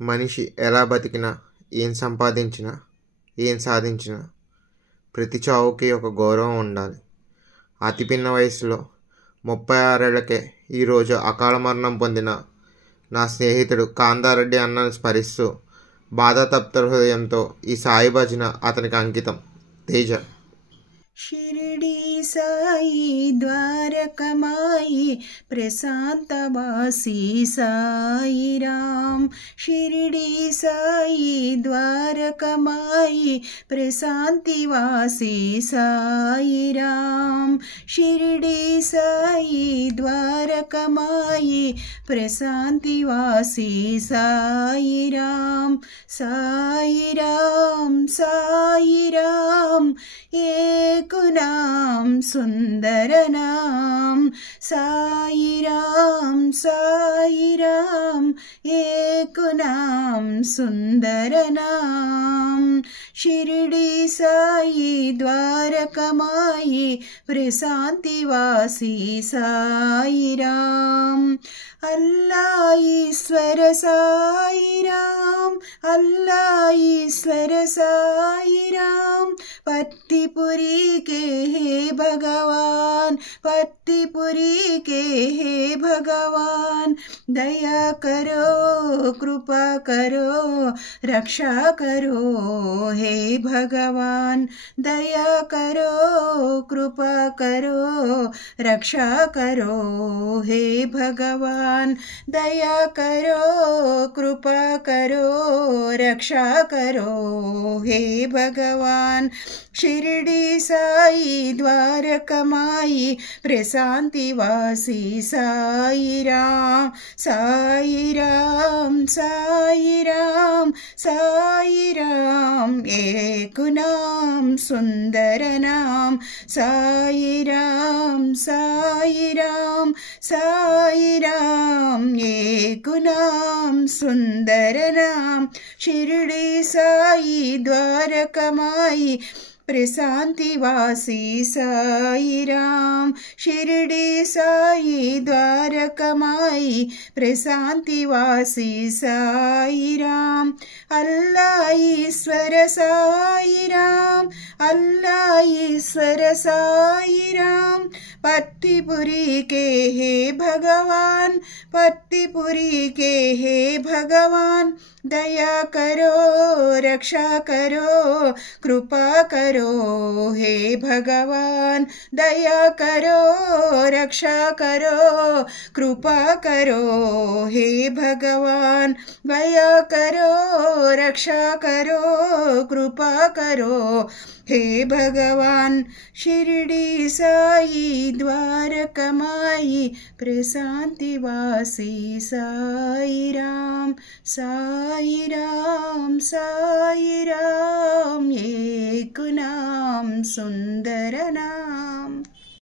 మనిషి ఎలా బతికినా, ఏం సంపాదించినా, ఏం సాధించినా ప్రతి చావుకి ఒక గౌరవం ఉండాలి. అతి పిన్న వయసులో 36 ఏళ్లకే ఈరోజు అకాల మరణం పొందిన నా స్నేహితుడు కాందారెడ్డి అన్నను స్మరిస్తూ బాధాతప్త హృదయంతో ఈ సాయి భజన అతనికి అంకితం. తేజ. షిరిడి సాయి ద్వారకమాయి ప్రశాంతవాసి సాయిరాం. షిరిడి సాయి ద్వారకమాయి ప్రశాంతివాసి సాయిరాం. షిరిడి సాయి ద్వారకమాయి ప్రశాంతివాసి సాయిరాం. సాయిరాం సాయిరాం ఏకునాం సుందరనాం. సాయిరాం సాయిరాం ఏకునాం సుందరనాం. షిరిడి సాయి ద్వారకమాయి ప్రశాంతివాసి సాయిరాం. అల్లా ఈశ్వర సాయిరాం. అల్లా ఈశ్వర సాయిరాం. पत्तीपुरी के हे भगवान. पत्तीपुरी के हे भगवान. दया करो कृपा करो रक्षा करो हे भगवान. दया करो कृपा करो रक्षा करो हे भगवान. दया करो कृपा करो रक्षा करो हे भगवान. షిరిడి సాయి ద్వారకమాయి ప్రశాంతివాసి సాయిరాం. సాయిరాం సాయిరాం సాయిరాం ఏకునాం సుందరనాం. సాయిరాం సాయిరాం సాయిరాం ఏకునాం సుందరనాం. షిరిడి సాయి ద్వారకమాయి ప్రశాంతివాసి సాయిరాం. షిరిడి సాయి ద్వారకమాయి ప్రశాంతివాసి సాయిరాం. అల్లా ఈశ్వర సాయిరాం. అల్లా ఈశ్వర సాయిరాం. पत्तीपुरी के हे भगवान. पत्तीपुरी के हे भगवान. दया करो रक्षा करो कृपा करो हे भगवान. दया करो रक्षा करो कृपा करो हे भगवान. दया करो रक्षा करो कृपा करो हे भगवान. షిరిడి సాయి ద్వారకమాయి ప్రశాంతివాసి సాయిరాం. సాయిరాం సాయిరాం ఏకునాం సుందరనాం.